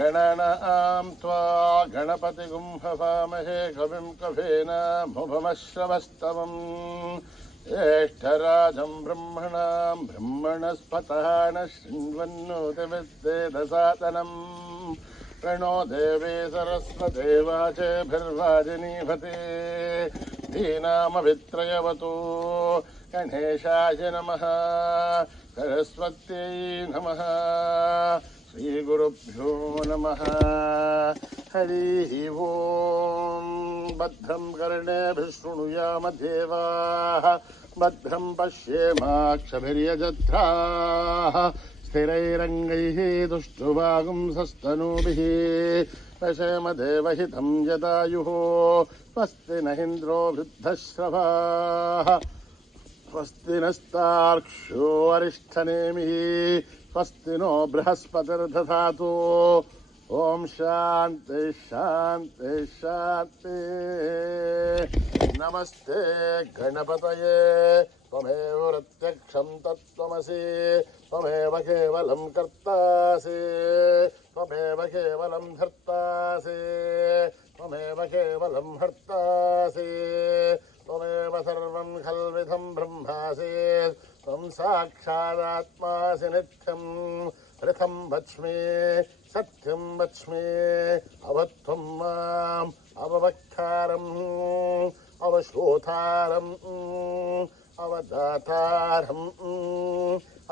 गणनां त्वा गणपतिगुं हवामहे कविं कवीनामुपमश्रवस्तमम् ज्येष्ठराजं ब्रह्मणां ब्रह्मणस्पतः न शृण्वन्नोतिविद्वेदसादनम् प्रणो देवी सरस्वती वाचेभिर्वाजिनीभते धीनामभित्रयवतु गणेशाय नमः सरस्वत्यै नमः श्रीगुरुभ्यो नमः हरिः ओम् भद्रं कर्णेभिः शृणुयाम देवाः भद्रं पश्येमाक्षभिर्यजत्राः स्थिरैरङ्गैः दुष्टुवागुंसस्तनूभिः पशेम देवहितं यदायुः स्वस्ति न इन्द्रो वृद्धश्रवाः स्वस्ति नस्तार्क्ष्यो अरिष्ठनेमिः स्वस्ति नो बृहस्पतिर्दधातु ओम शांति शांति शांति। नमस्ते गणपतये त्वमेव प्रत्यक्षं तत्त्वमसि त्वमेव केवलं कर्तासि त्वमेव केवलं धर्तासि त्वमेव केवलं हर्तासि त्वमेव सर्वं खल्विदं ब्रह्मासि त्वं साक्षादात्मासि नित्यं ऋतं वच्मि सत्यं वच्मि अवत्वं माम् अववक्तारम् अवशोधारम् अवदातारम्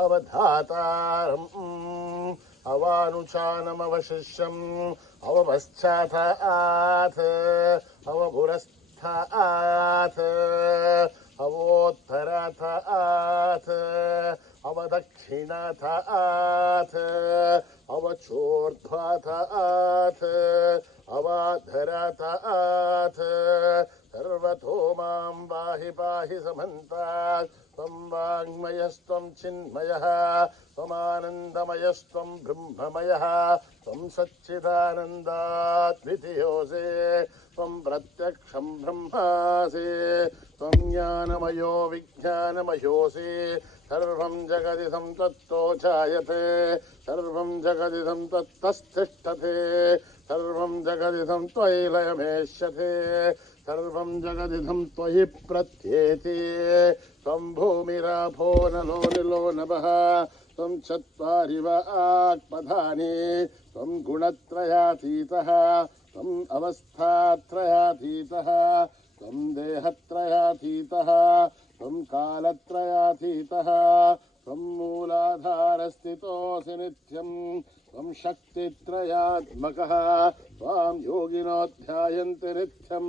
अवधातारम् अवानुचानमवशिष्यम् अवपश्चातात् अवपुरस्तात् अवोत्तरात् अवदक्षिणात् अवचोर्ध्वात् अवाधरात् सर्वतो मां पाहि पाहि समन्तात् त्वं वाङ्मयस्त्वं चिन्मयः त्वमानन्दमयस्त्वं ब्रह्ममयः त्वं सच्चिदानन्दाद्वितीयोऽसि त्वं प्रत्यक्षं ब्रह्मासि त्वं ज्ञानमयो विज्ञानमयोऽसि सर्वं जगदिदं त्वत्तो जायते सर्वं जगदिदं त्वत्तस्तिष्ठते सर्वं जगदिदं त्वयि लयमेष्यते सर्वं जगदिदं त्वयि प्रत्येति त्वं भूमिरापो नलो निलो नभः त्वं चत्वारि वाक्पदानि त्वं गुणत्रयातीतः त्वम् अवस्थात्रयातीतः त्वं देहत्रयातीतः त्वं कालत्रयातीतः त्वं मूलाधारस्थितोऽसि नित्यं त्वं शक्तित्रयात्मकः त्वां योगिनो ध्यायन्ति नित्यं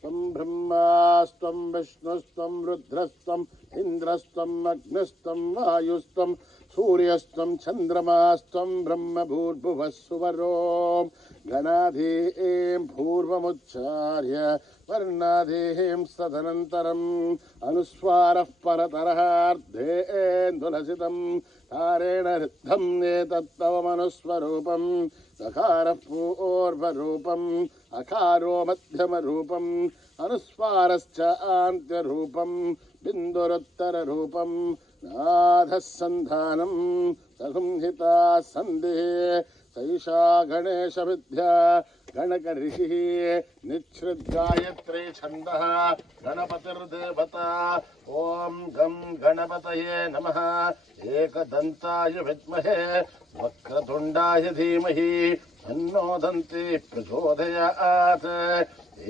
त्वं ब्रह्मास्त्वं विष्णुस्त्वं रुद्रस्त्वम् इन्द्रस्त्वम् अग्निस्त्वं वायुस्त्वं सूर्यस्त्वं चन्द्रमास्त्वं ब्रह्म भूर्भुवः सुवरो गणाधीं पूर्वमुच्चार्य वर्णाधीं सदनन्तरम् अनुस्वारः परतरः अर्धेन्दुलसितम् तारेण ऋद्धम् एतत्तवमनुस्वरूपम् सकारः पूर्वरूपम् अकारो मध्यमरूपम् अनुस्वारश्च आन्त्यरूपम् बिन्दुरुत्तररूपम् नाधः सन्धानम् ससंहिता सन्धिः सैषा गणेशविद्या गणकऋषिः निच्छृद्गायत्री छन्दः गणपतिर्देवता ॐ गं गणपतये नमः एकदन्ताय विद्महे वक्रतुण्डाय धीमहि तन्नो दन्ती प्रचोदयात्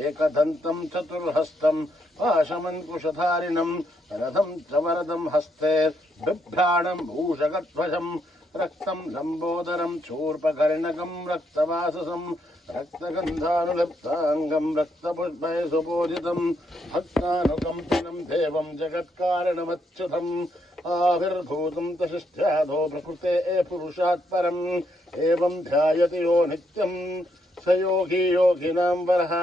एकदन्तं चतुर्हस्तं पाशमङ्कुशधारिणं रथं च वरदं हस्ते बिभ्राणं भूषगध्वजम् रक्तं लम्बोदरं चूर्पकर्णकं रक्तवाससं रक्तगन्धानुलिप्ताङ्गं रक्तपुष्पैः सुपूजितं भक्तानुकम्पिनं देवं जगत्कारणमच्युतम् आविर्भूतं तशिष्ठ्याधो प्रकृते पुरुषात् परम् एवं ध्यायति यो नित्यं स योगी योगिनां वरः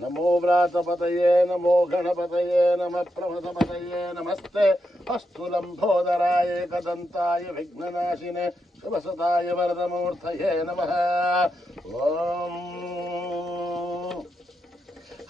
नमो व्रातपतये नमो गणपतये नमः प्रमथपतये नमस्ते अस्तु लम्बोदराय एकदन्ताय विघ्ननाशिने शुभसताय वरदमूर्तये नमः ॐ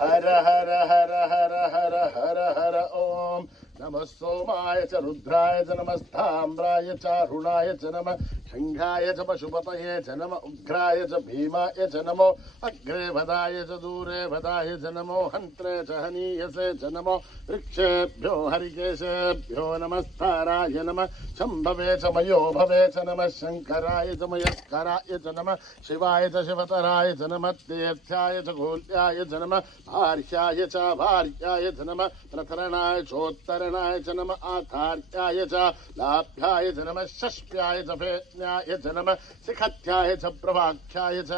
हर हर हर हर हर हर हर ॐ नमः सोमाय च रुद्राय च नमस्ताम्राय च अरुणाय च नमः शंघाय च पशुपतये च नमः उग्राय च भीमाय च नमो अग्रे वदाय च दूरे वदाय च नमो हन्त्रे च हनीयसे च नमो वृक्षेभ्यो हरिकेशेभ्यो नमस्ताराय नमः शम्भवे च मयो भवे च नमः शङ्कराय च मयस्कराय च नमः शिवाय च शिवतराय च नमः तीर्थ्याय च गोल्याय च नमः भार्याय च भार्याय च नमः प्रकरणाय चोत्तरणाय च नमः आधार्याय च लाभ्याय च नमः षष्ठ्याय च भेज्ञाय च नमः शिखत्याय च प्रवाख्याय च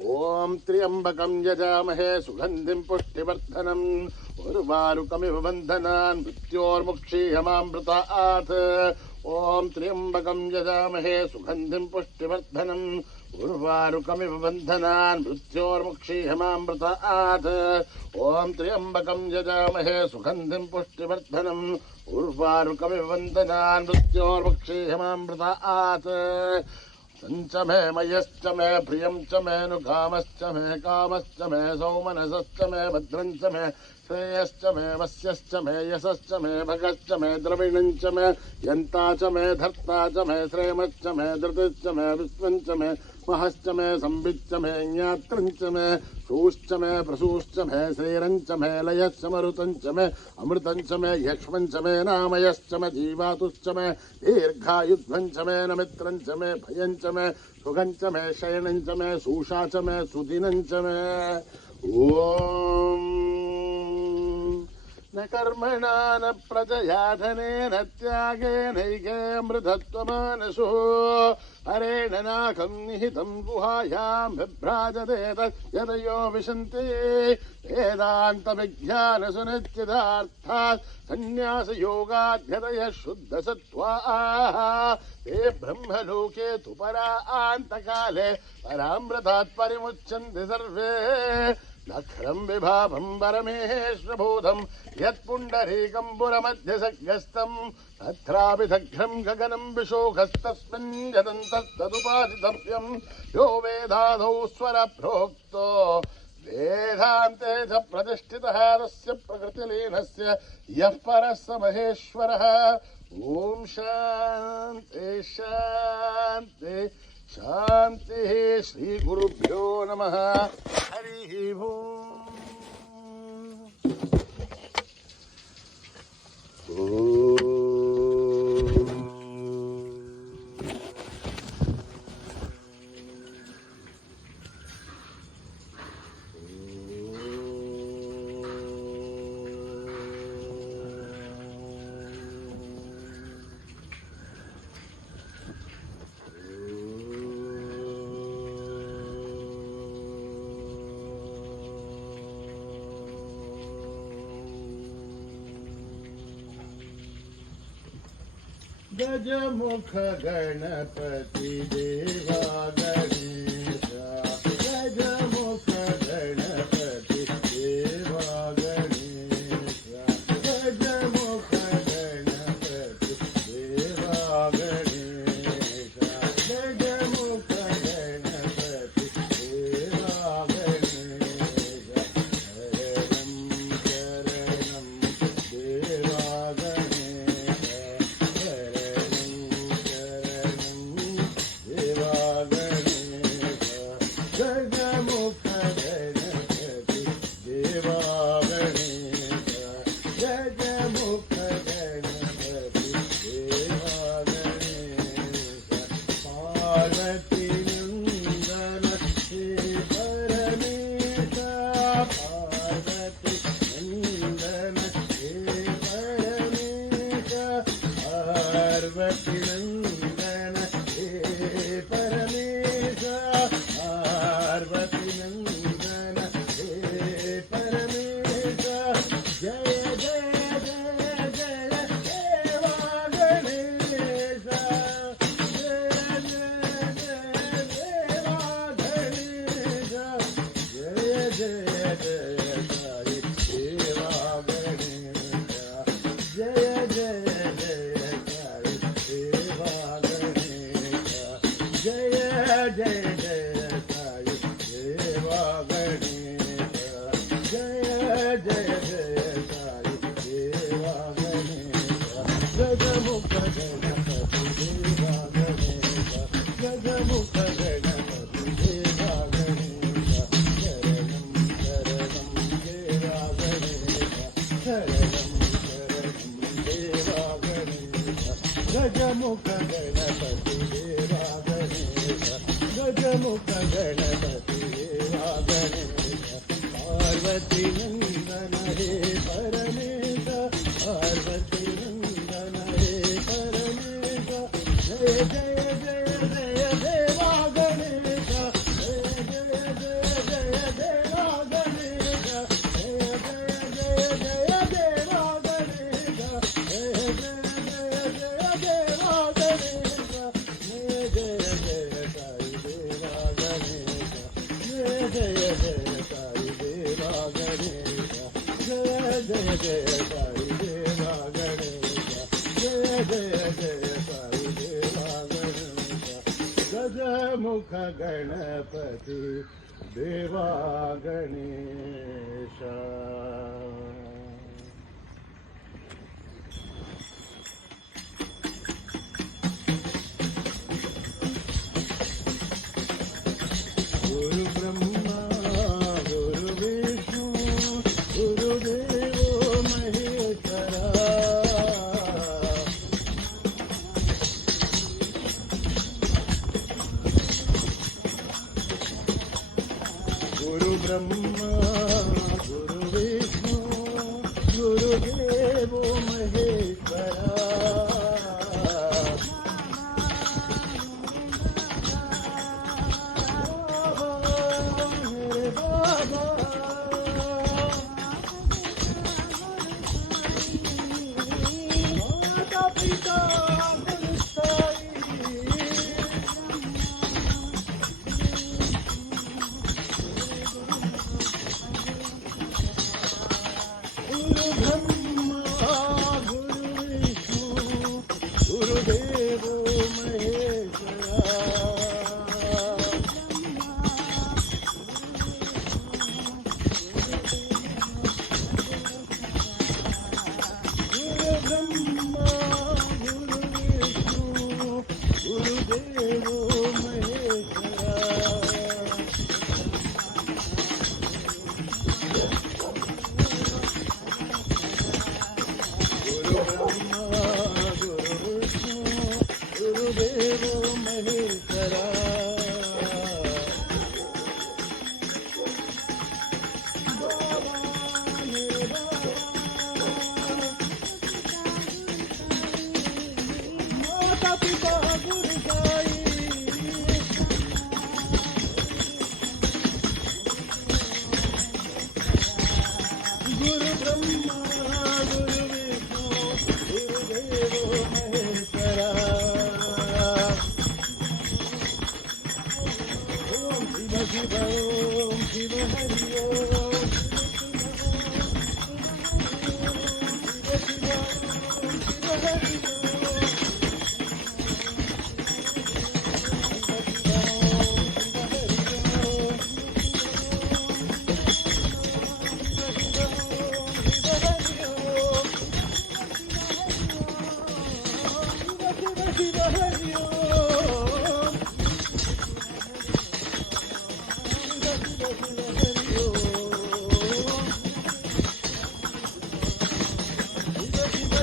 ॐ त्र्यम्बकं यजामहे सुगन्धिं पुष्टिवर्धनम् उर्वारुकमिव बन्धनान् मृत्योर्मुक्षीयमामृतात् ॐ त्र्यम्बकं यजामहे सुगन्धिं पुष्टिवर्धनम् उर्वारुकमिव बन्धनान् मृत्योर्मुक्षीयमामृतात् ॐ त्र्यम्बकं यजामहे सुगन्धिं पुष्टिवर्धनम् उर्वारुकमिव बन्धनान् मृत्योर्मुक्षीयमामृतात् संच मे मयश्च मे प्रियं च मे नुकामश्च मे कामश्च मे सौमनसश्च मे भद्रं च मे श्रेयश्च मे वस्यश्च मे यशश्च मे भगश्च मे द्रविणं च मे यन्ता च मे धर्ता च मे श्रेमश्च मे धृतिश्च मे विश्वं च मे महश्च मे संविच्च मे ज्ञात्रं च मे शूश्च मे प्रसूश्च मे श्रीरं च मे लयश्च मरुतं च मे अमृतं च मे यक्ष्मं च मे नामयश्च मे जीवातुश्च मे दीर्घायुध्वं च मे नमित्रं च मे भयं च मे सुखं च मे शयनं च मे सूषा च मे सुदिनं च मे ॐ न कर्मणा न प्रजया धनेन त्यागेनैकेऽमृतत्वमानसो हरेण नाकं निहितं गुहायां बिभ्राजते तद्यतयो विशन्ति वेदान्तविज्ञानसुनिश्चितार्थात् संन्यासयोगाध्यतयः शुद्धसत्त्वाः ते ब्रह्मलोके तु परान्तकाले परामृतात् परिमुच्यन्ते सर्वे नखरं विभावं परमेश्वरबोधं यत्पुण्डरीकं पुरमध्यसग्रस्तं तत्रापि दघ्रं गगनं विशोकस्तस्मिन् यदन्तस्तदुपासितव्यं यो वेदादौ स्वरप्रोक्तो वेदान्ते च प्रतिष्ठितः तस्य प्रकृतिलीनस्य यः परः स महेश्वरः ॐ शान्ति शान्ति शांति श्री गुरुभ्यो नमः हरिः ओम गजमुख गणपति देवा गणेशा गजमुख गणपति देवा गणेशा गजमुख गणपति देवा गणेशा गजमुख गणपति देवा गणेशा शरणं शरणं देवा गणेशा जय जय जय साई देवा गणेश। गजमुख गणपती देवा गणेश पार्वती नंदन हे परमेश पार्वती नंदन हे परमेश जय जय जय जय देवा गणेश जय जय जय जय देवा गणेश जय जय जय जय देवा गणेश जय जय जय जय देवा गणेश जय जय जय साई देवा गणेश जय जय जय साई देवा गणेश जय जय जय साई देवा गणेश जय जय जय साई देवा गणेश गजमुख गणपती देवा गणेश गुरु ब्रह्मा गुरु विष्णु गुरुदेवो महेश्वरा गुरु ब्रह्मा गुरु विष्णु गुरुदेवो महेश्वरा माता पिता गुरुसाई गुरु ब्रह्मा गुरु विष्णु गुरुदेवो महेश्वरा गुरु ब्रह्मा गुरु विष्णु गुरुदेवो महेश्वरा गुरु ब्रह्मा गुरु विष्णु गुरुदेवो महेश्वरा बाबा मेरे माता पिता गुरु साई गुरु ब्रह्मा गुरु विष्णु गुरुदेवो महेश्वरा ओम शिव शिव ओम शिव हरि ओम शिव शिव ओम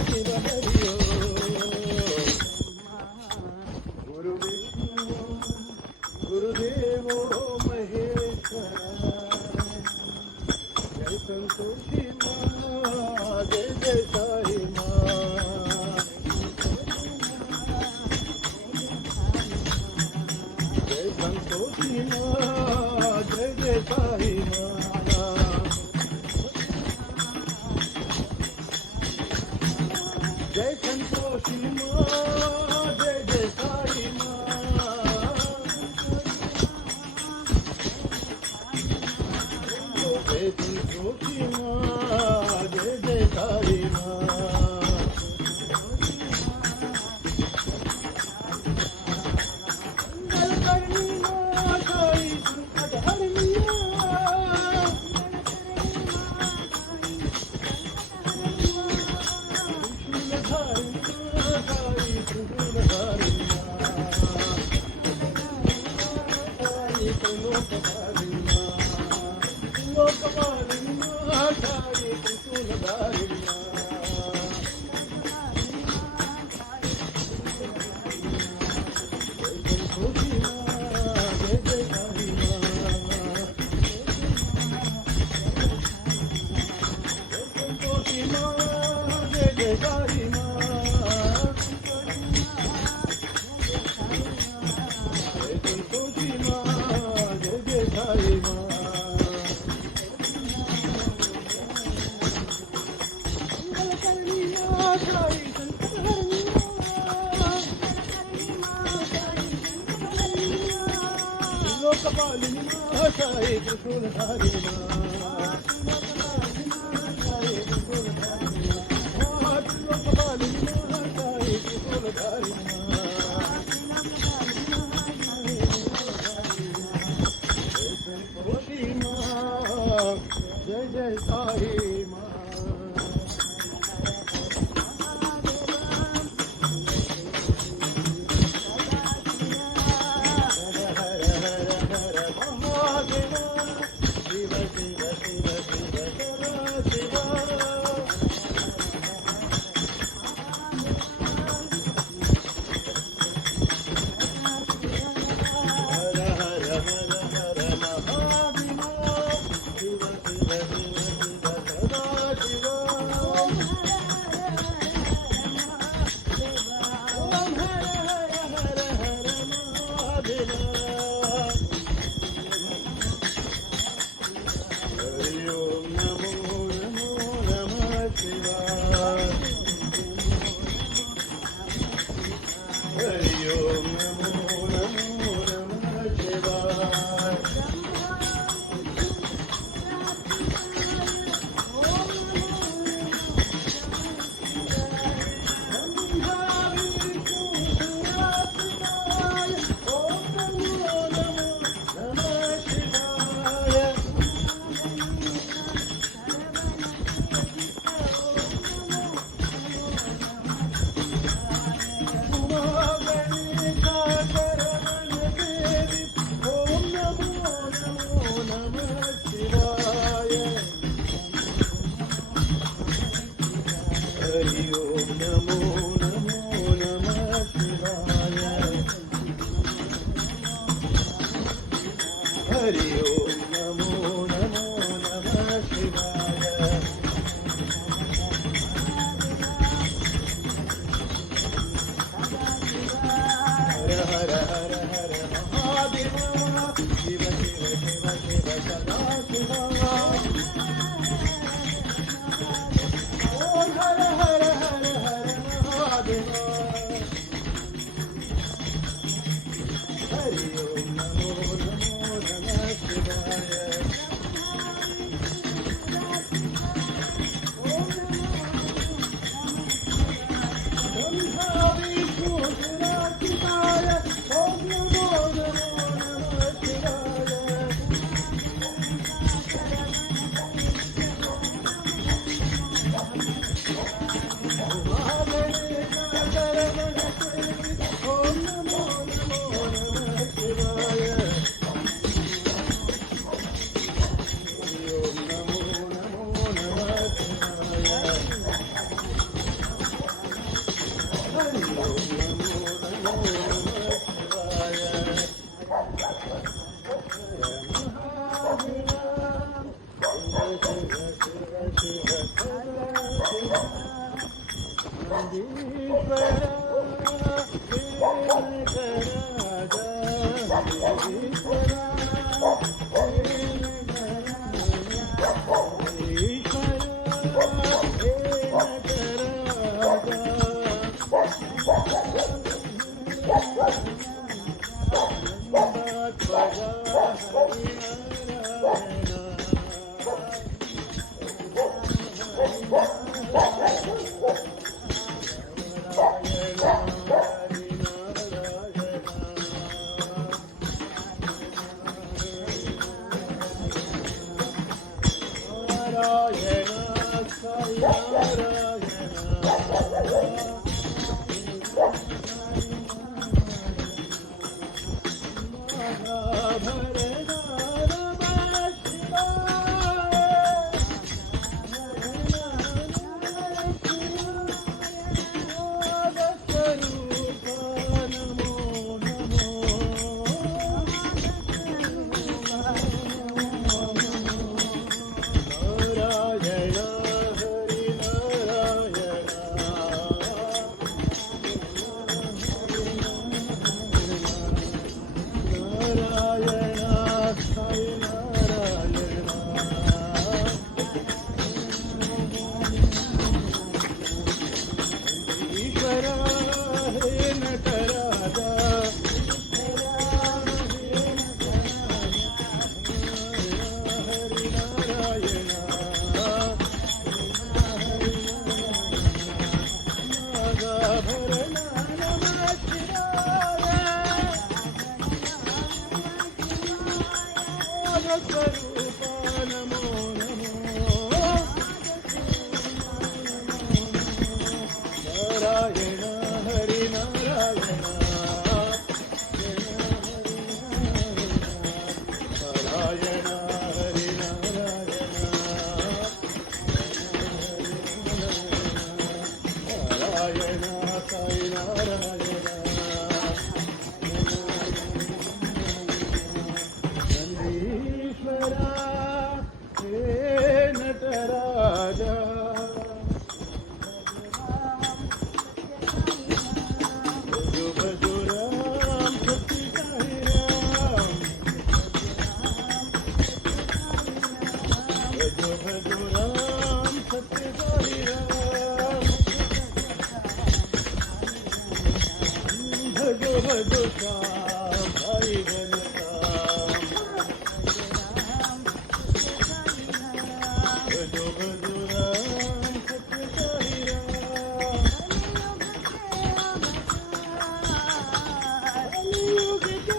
शिव हरि ओम गुरु विष्णु गुरुदेवो महेश्वरा जय संतोषी माँ जय जय साई माँ जय संतोषी माँ जय जय साई माँ जय संतोषी माँ जय जय साई माँ जय संतोषी माँ जय जय साई माँ मंगल करनी माँ साई संकट हरनी जय त्रिलोकपालिनी महाकाय त्रिशूलधारिणी त्रिलोकपालिनी महाकाय त्रिशूलधारिणी जय जय साई माँ हरि ओम नमो नमो नमः शिवाय हर हर हर हर महादेव शिव शिव शिव शिव सदा शिव ओम हर हर हर हर महादेव हरि ओम नमो नमो नमः शिवाय स्वरूपा नमो नमो नारायण हरि नारायण नारायण हरि नारायण नारायण साई नारायण नंदीश्वरा हे नटराजा भजो भजो राम सत्य साई राम भजो भजो राम सत्य साई राम भजो भजो श्याम साई घनश्याम भजो भजो राम सत्य साई राम कलियुग के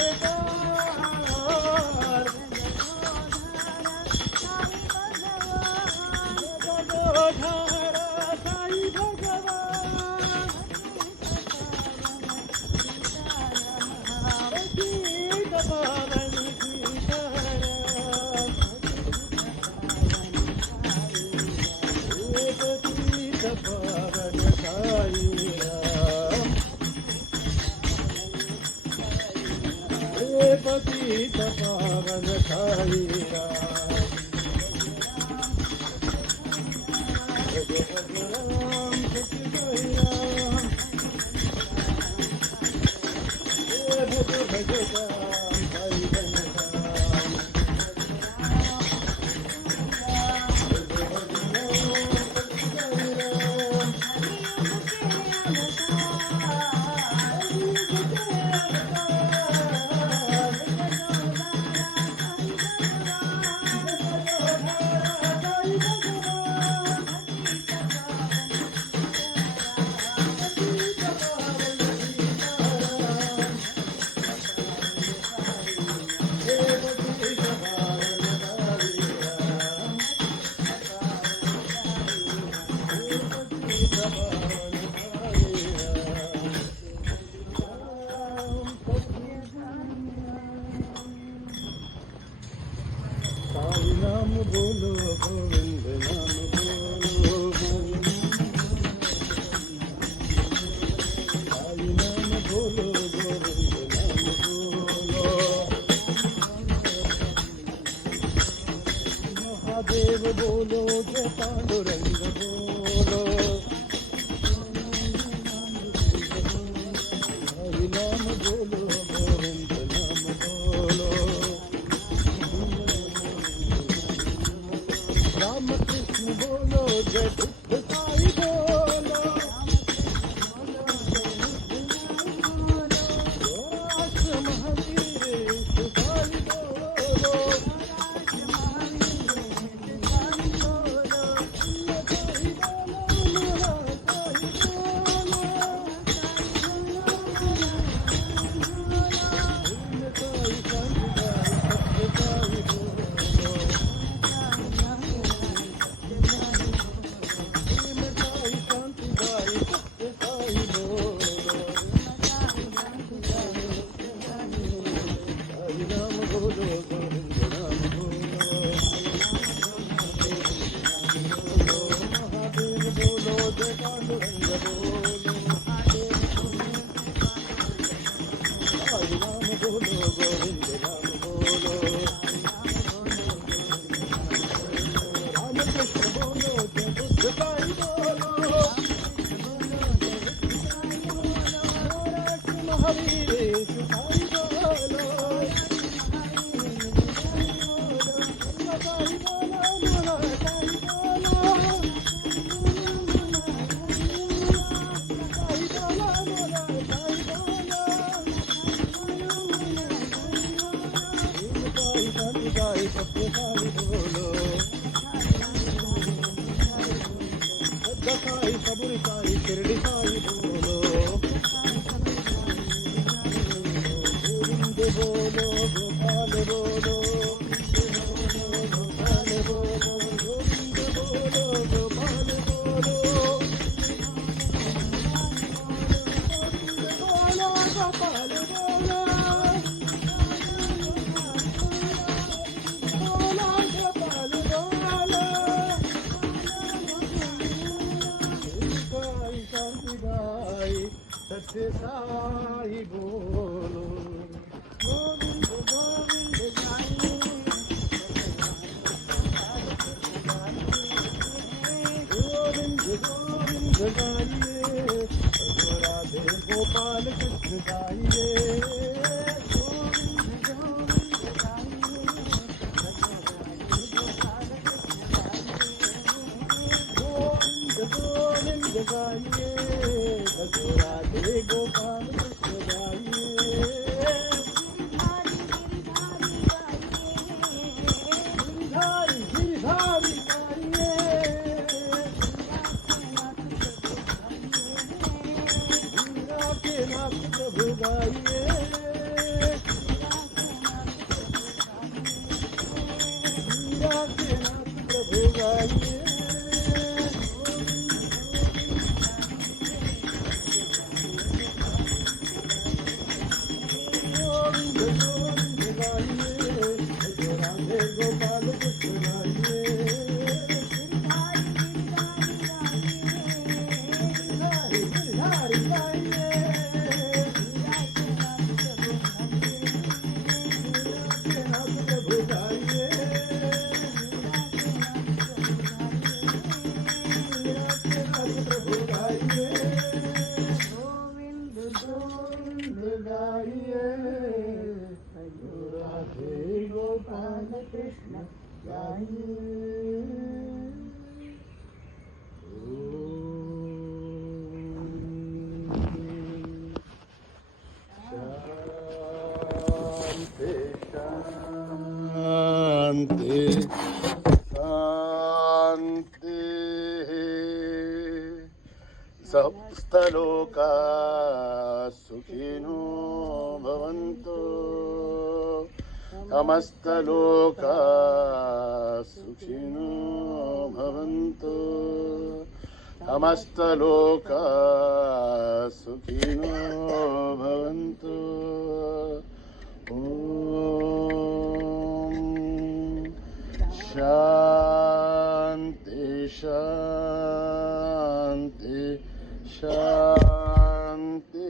अवतार जगदोधारा साई भगवान पतित पावन सीताराम हे पतित पावन साई राम हे पतित पावन साई राम भजो भजो राम सत्य साई राम हे भजो भजो राम साई घनश्याम भजो भजो राम सत्य साई राम कलियुग के अवतार जगदोधारा साई भगवान पतित पावन सीताराम हे पतित पावन साई राम हे पतित पावन साई राम साई नाम बोलो गोविंद नाम बोलो गोविंद साई नाम बोलो गोविंद नाम बोलो महादेव बोलो जय पांडुरंग बोलो हरि नाम बोलो गोविंद नाम बोलो राम कृष्ण बोलो जय बुद्ध साई बोलो राष्ट्र महावीर साई बोलो साई सबुर साई शिरडी साई बोलो गोविंद बोलो गोपाल बोलो सत्य साई बोलो गोविंद गोविंद गाइए गोविंद गोविंद गाइए राधे गोपाल कृष्ण गाइए गोविंद गोविंद गाइए गोविंद गोविंद गाइए राधे गोपाल कृष्ण गाइए गिरधारी गिरधारी गाइए गिरा के नाथ प्रभु गाइए गिरा के नाथ प्रभु गाइए गोपाल कृष्ण शांति शांति समस्तलोका सुखिनो भवन्तु समस्तलोका सुखिनो भवन्तु समस्तलोका सुखिनो भवन्तु ॐ शान्ति शान्ति शान्ति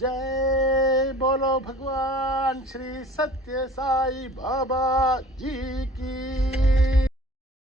जय बोलो भगवान श्री सत्य साई बाबा जी की।